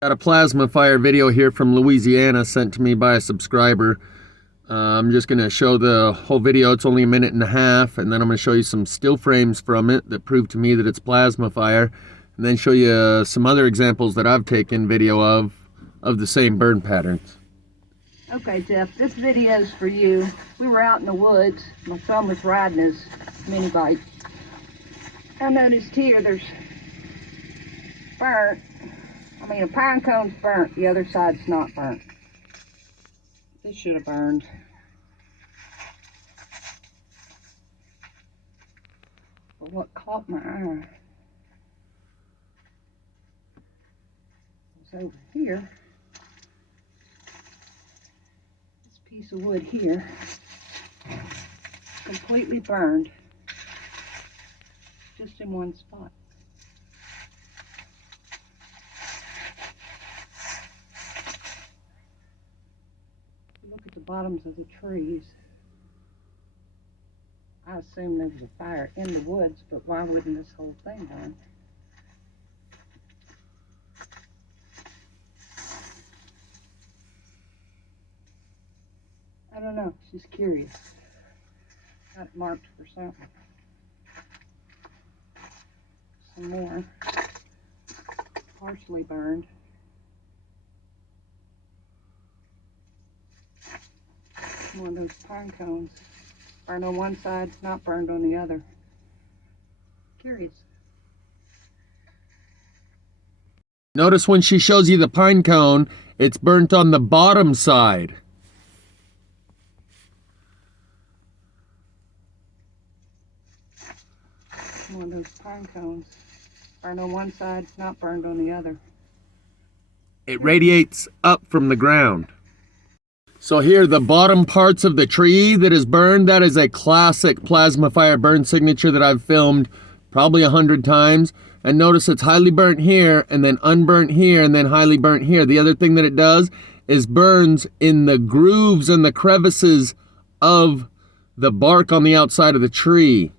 Got a plasma fire video here from Louisiana sent to me by a subscriber. I'm just going to show the whole video. It's only a minute and a half, and then I'm going to show you some still frames from it that prove to me that it's plasma fire, and then show you some other examples that I've taken video of the same burn patterns. Okay, Jeff, this video is for you. We were out in the woods. My son was riding his mini bike. I noticed here there's burnt. A pine cone's burnt. The other side's not burnt. This should have burned. But what caught my eye was over here. This piece of wood here, completely burned, just in one spot. Look at the bottoms of the trees. I assume there was a fire in the woods, but why wouldn't this whole thing burn? I don't know, just curious. Got it marked for something. Some more. Partially burned. One of those pine cones. Burned on one side, not burned on the other. Curious. Notice when she shows you the pine cone, it's burnt on the bottom side. One of those pine cones. Burned on one side, not burned on the other. It radiates up from the ground. So here, the bottom parts of the tree that is burned, that is a classic plasma fire burn signature that I've filmed probably 100 times. And notice it's highly burnt here, and then unburnt here, and then highly burnt here. The other thing that it does is burns in the grooves and the crevices of the bark on the outside of the tree.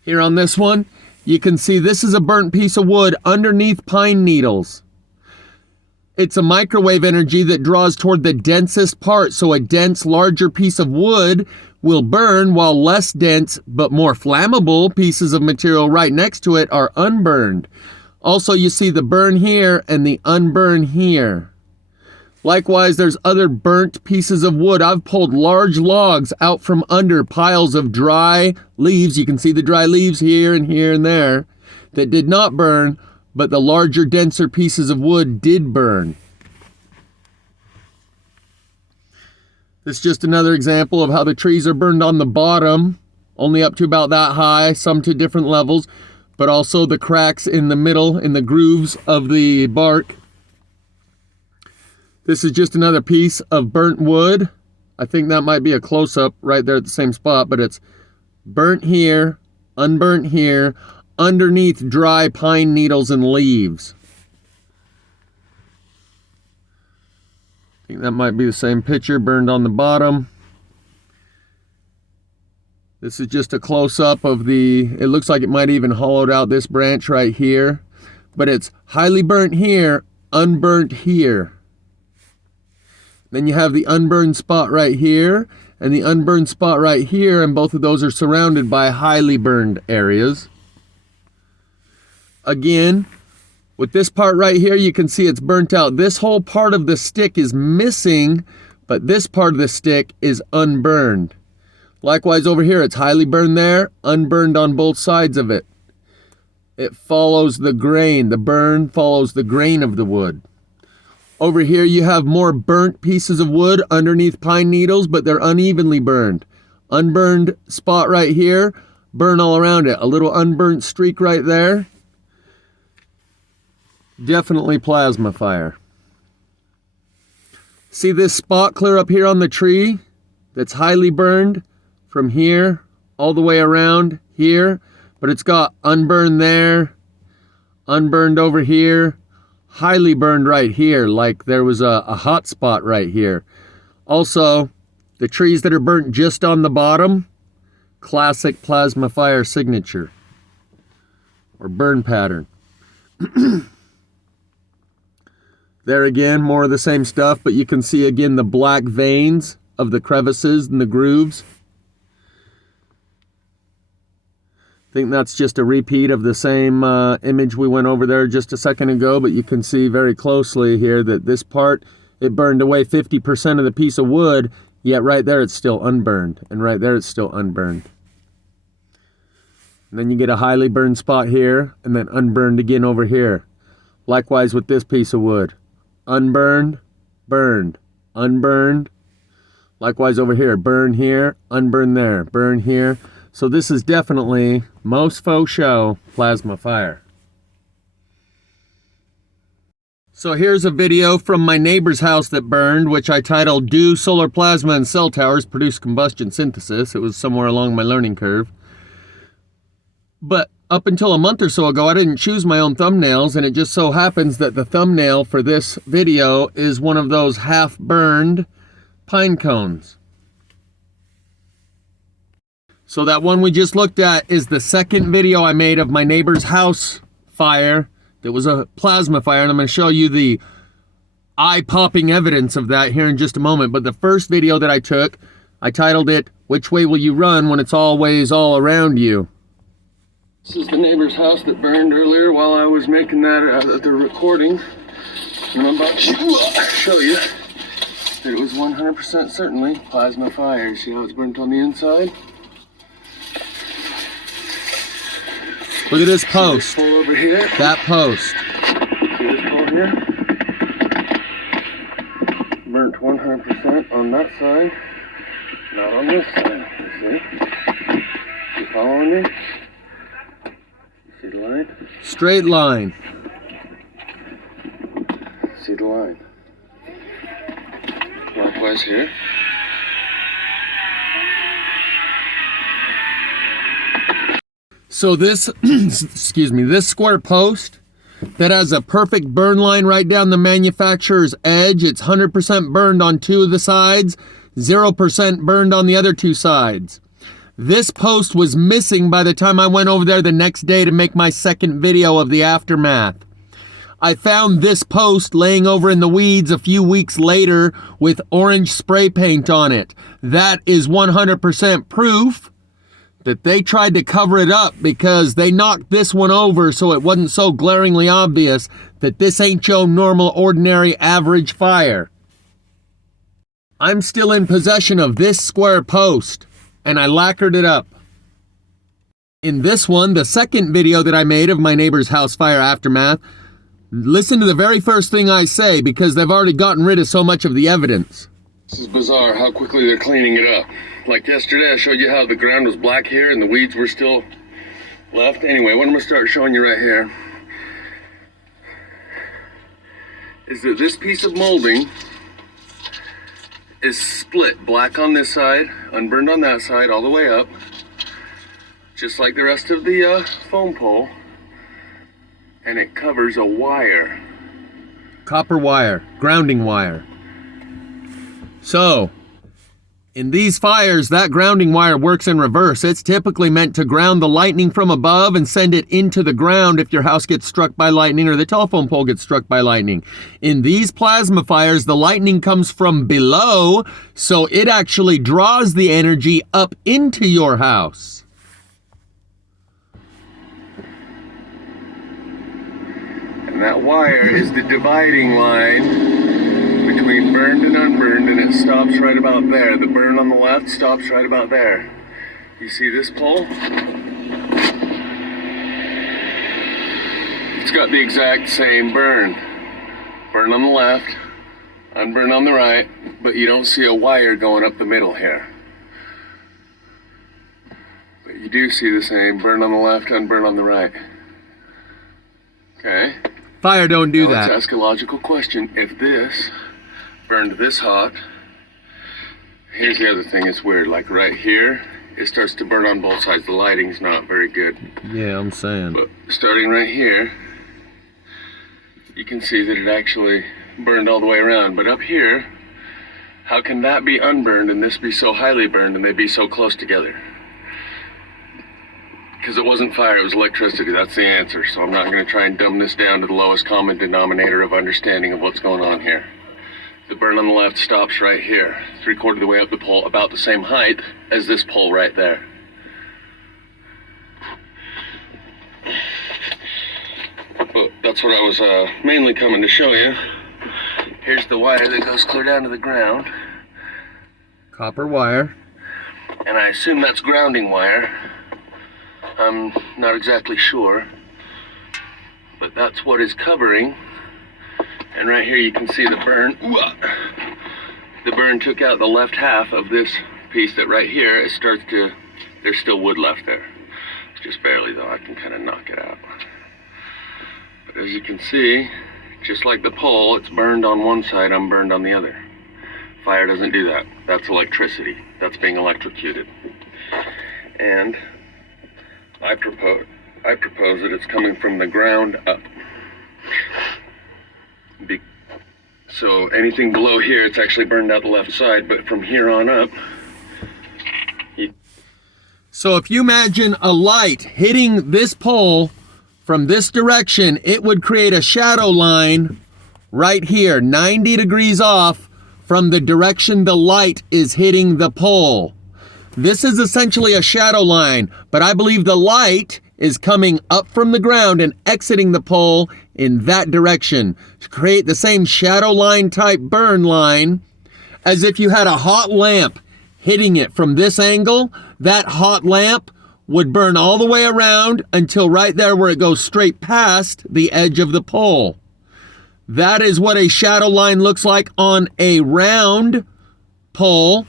Here on this one, you can see this is a burnt piece of wood underneath pine needles. It's a microwave energy that draws toward the densest part, so a dense, larger piece of wood will burn while less dense but more flammable pieces of material right next to it are unburned. Also, you see the burn here and the unburn here. Likewise, there's other burnt pieces of wood. I've pulled large logs out from under piles of dry leaves. You can see the dry leaves here and here and there that did not burn, but the larger, denser pieces of wood did burn. This is just another example of how the trees are burned on the bottom, only up to about that high, some to different levels, but also the cracks in the middle, in the grooves of the bark. This is just another piece of burnt wood. I think that might be a close-up right there at the same spot, but it's burnt here, unburnt here, underneath dry pine needles and leaves. I think that might be the same picture, burned on the bottom. This is just a close-up of it looks like it might even hollowed out this branch right here, but it's highly burnt here, unburnt here. Then you have the unburned spot right here and the unburned spot right here, and both of those are surrounded by highly burned areas. Again, with this part right here, you can see it's burnt out. This whole part of the stick is missing, but this part of the stick is unburned. Likewise over here, it's highly burned there, unburned on both sides of it. It follows the grain. The burn follows the grain of the wood. Over here, you have more burnt pieces of wood underneath pine needles, but they're unevenly burned. Unburned spot right here, burn all around it. A little unburnt streak right there. Definitely plasma fire. See this spot clear up here on the tree that's highly burned from here all the way around here, but it's got unburned there, unburned over here, highly burned right here, like there was a hot spot right here. Also, the trees that are burnt just on the bottom, classic plasma fire signature or burn pattern. There again, more of the same stuff, but you can see again the black veins of the crevices and the grooves. I think that's just a repeat of the same image we went over there just a second ago, but you can see very closely here that this part, it burned away 50% of the piece of wood, yet right there it's still unburned, and right there it's still unburned. And then you get a highly burned spot here, and then unburned again over here. Likewise with this piece of wood. Unburned, burned, unburned. Likewise over here, burn here, unburn there, burn here. So this is definitely, most faux show, plasma fire. So here's a video from my neighbor's house that burned, which I titled, "Do Solar Plasma and Cell Towers Produce Combustion Synthesis?" It was somewhere along my learning curve. But up until a month or so ago, I didn't choose my own thumbnails, and it just so happens that the thumbnail for this video is one of those half-burned pine cones. So that one we just looked at is the second video I made of my neighbor's house fire. That was a plasma fire, and I'm going to show you the eye-popping evidence of that here in just a moment. But the first video that I took, I titled it, "Which Way Will You Run When It's Always All Around You?" This is the neighbor's house that burned earlier while I was making that the recording. And I'm about to show you that it was 100% certainly plasma fire. See how it's burnt on the inside? Look at this post. Pole over here. That post. See this pole here? Burnt 100% on that side, not on this side. You see? You following me? See the line? Straight line. See the line. Likewise here. So this, excuse me, this square post that has a perfect burn line right down the manufacturer's edge, it's 100% burned on two of the sides, 0% burned on the other two sides. This post was missing by the time I went over there the next day to make my second video of the aftermath. I found this post laying over in the weeds a few weeks later with orange spray paint on it. That is 100% proof that they tried to cover it up because they knocked this one over so it wasn't so glaringly obvious that this ain't your normal, ordinary, average fire. I'm still in possession of this square post, and I lacquered it up. In this one, the second video that I made of my neighbor's house fire aftermath, listen to the very first thing I say because they've already gotten rid of so much of the evidence. This is bizarre how quickly they're cleaning it up. Like yesterday, I showed you how the ground was black here and the weeds were still left. Anyway, what I'm going to start showing you right here is that this piece of molding is split black on this side, unburned on that side, all the way up, just like the rest of the foam pole, and it covers a wire. Copper wire, grounding wire. So, in these fires, that grounding wire works in reverse. It's typically meant to ground the lightning from above and send it into the ground if your house gets struck by lightning or the telephone pole gets struck by lightning. In these plasma fires, the lightning comes from below, so it actually draws the energy up into your house. And that wire is the dividing line between burned and unburned, and it stops right about there. The burn on the left stops right about there. You see this pole? It's got the exact same burn. Burn on the left, unburn on the right, but you don't see a wire going up the middle here. But you do see the same burn on the left, unburn on the right. Okay? Fire don't do that. Let's ask a logical question. If this burned this hot, here's the other thing, it's weird, like right here, it starts to burn on both sides. The lighting's not very good. Yeah, I'm saying. But starting right here, you can see that it actually burned all the way around. But up here, how can that be unburned and this be so highly burned and they be so close together? because it wasn't fire, it was electricity. That's the answer. So I'm not going to try and dumb this down to the lowest common denominator of understanding of what's going on here. The burn on the left stops right here, 3/4 of the way up the pole, about the same height as this pole right there. But that's what I was mainly coming to show you. Here's the wire that goes clear down to the ground. Copper wire. And I assume that's grounding wire. I'm not exactly sure. But that's what is covering. And right here you can see the burn. The burn took out the left half of this piece that right here, it starts to, there's still wood left there. It's just barely though, I can kind of knock it out. But as you can see, just like the pole, it's burned on one side, I'm burned on the other. Fire doesn't do that. That's electricity. That's being electrocuted. And I propose that it's coming from the ground up. So anything below here, it's actually burned out the left side, but from here on up. So if you imagine a light hitting this pole from this direction, it would create a shadow line right here, 90 degrees off from the direction the light is hitting the pole. This is essentially a shadow line, but I believe the light is coming up from the ground and exiting the pole in that direction to create the same shadow line type burn line as if you had a hot lamp hitting it from this angle. That hot lamp would burn all the way around until right there where it goes straight past the edge of the pole. That is what a shadow line looks like on a round pole.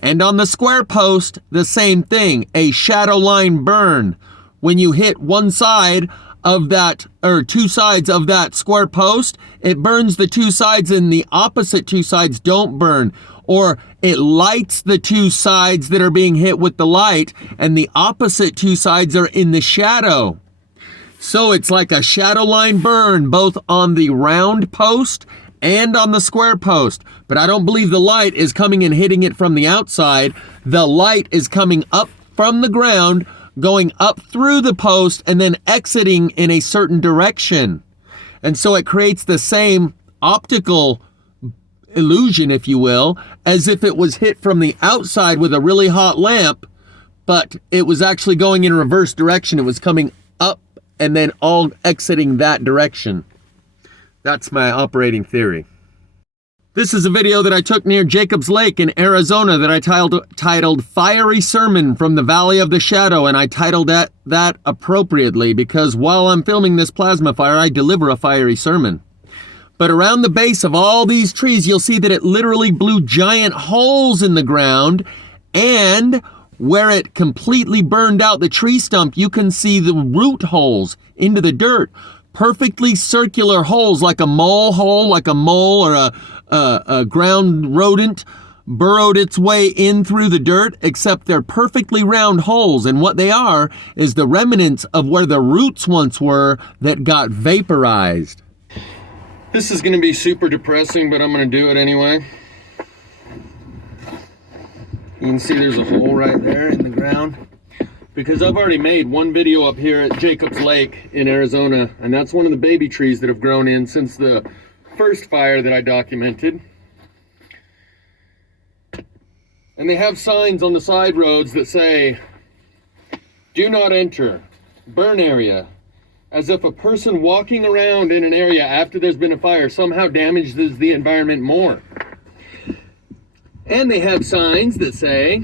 And on the square post, the same thing, a shadow line burn. When you hit one side of that, or two sides of that square post, it burns the two sides and the opposite two sides don't burn. Or it lights the two sides that are being hit with the light and the opposite two sides are in the shadow. So it's like a shadow line burn both on the round post and on the square post. But I don't believe the light is coming and hitting it from the outside. The light is coming up from the ground, going up through the post and then exiting in a certain direction. And so it creates the same optical illusion, if you will, as if it was hit from the outside with a really hot lamp, but it was actually going in reverse direction. It was coming up and then all exiting that direction. That's my operating theory. This is a video that I took near Jacobs Lake in Arizona that I titled Fiery Sermon from the Valley of the Shadow, and I titled that appropriately because while I'm filming this plasma fire, I deliver a fiery sermon. But around the base of all these trees, you'll see that it literally blew giant holes in the ground, and where it completely burned out the tree stump, you can see the root holes into the dirt. Perfectly circular holes, like a mole hole, like a mole or a ground rodent burrowed its way in through the dirt, except they're perfectly round holes. And what they are is the remnants of where the roots once were that got vaporized. This is going to be super depressing, but I'm going to do it anyway. You can see there's a hole right there in the ground. Because I've already made one video up here at Jacobs Lake in Arizona, and that's one of the baby trees that have grown in since the first fire that I documented. And they have signs on the side roads that say, "Do not enter, burn area," as if a person walking around in an area after there's been a fire somehow damages the environment more. And they have signs that say,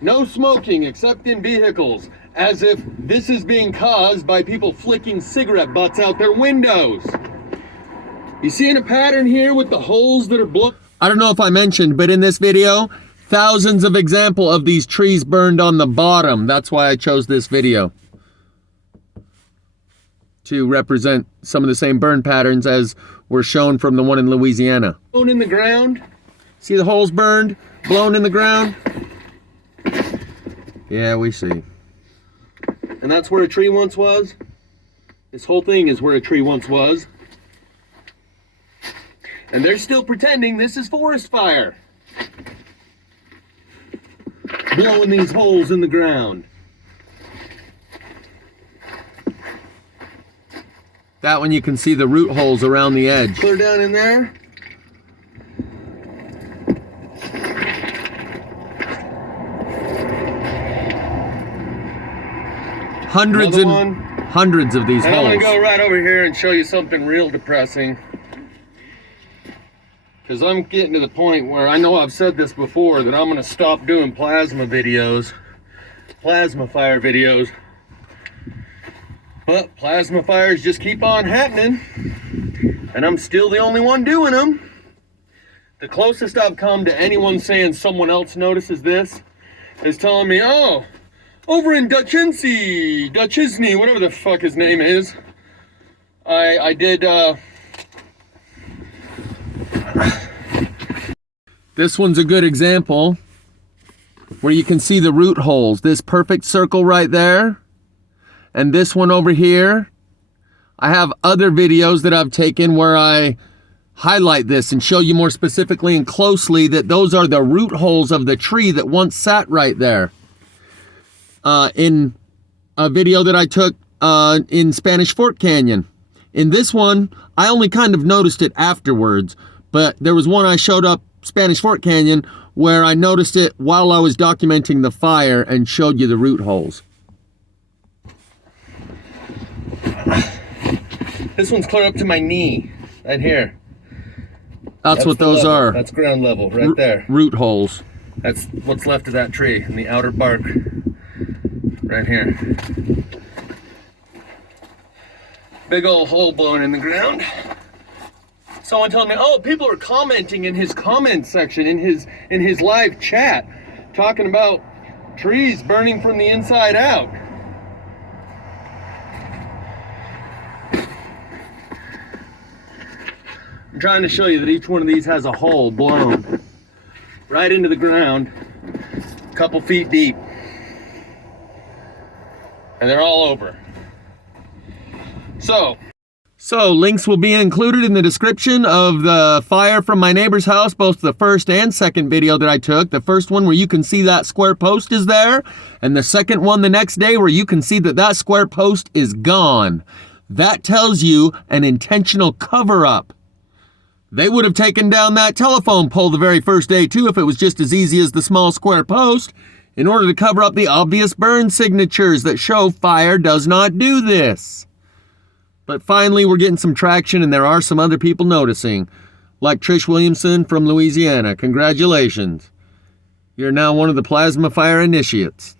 "No smoking except in vehicles," as if this is being caused by people flicking cigarette butts out their windows. You seeing a pattern here with the holes that are blown? I don't know if I mentioned, but in this video, thousands of examples of these trees burned on the bottom. That's why I chose this video, to represent some of the same burn patterns as were shown from the one in Louisiana. Blown in the ground. See the holes burned, blown in the ground? Yeah, we see. And that's where a tree once was. This whole thing is where a tree once was. And they're still pretending this is forest fire. Blowing these holes in the ground. That one you can see the root holes around the edge. Clear down in there. Hundreds of these and holes. I'm gonna go right over here and show you something real depressing. Because I'm getting to the point where I know I've said this before, that I'm gonna stop doing plasma videos, plasma fire videos. But plasma fires just keep on happening, and I'm still the only one doing them. The closest I've come to anyone saying someone else notices this is telling me, oh, over in Duchisney, whatever the fuck his name is, I did, This one's a good example where you can see the root holes. This perfect circle right there, and this one over here. I have other videos that I've taken where I highlight this and show you more specifically and closely that those are the root holes of the tree that once sat right there. In a video that I took in Spanish Fork Canyon. In this one, I only kind of noticed it afterwards, but there was one I showed up Spanish Fork Canyon where I noticed it while I was documenting the fire and showed you the root holes. this one's clear up to my knee, right here. That's what those level. are. That's ground level, right there. Root holes. That's what's left of that tree in the outer bark, right here. Big old hole blown in the ground. Someone told me, oh, people are commenting in his comment section, in his live chat, talking about trees burning from the inside out. I'm trying to show you that each one of these has a hole blown right into the ground, a couple feet deep. And they're all over. So links will be included in the description of the fire from my neighbor's house, both the first and second video that I took. The first one where you can see that square post is there, and the second one the next day where you can see that that square post is gone. That tells you an intentional cover-up. They would have taken down that telephone pole the very first day too if it was just as easy as the small square post, in order to cover up the obvious burn signatures that show fire does not do this. But finally, we're getting some traction, and there are some other people noticing, like Trish Williamson from Louisiana. Congratulations. You're now one of the plasma fire initiates.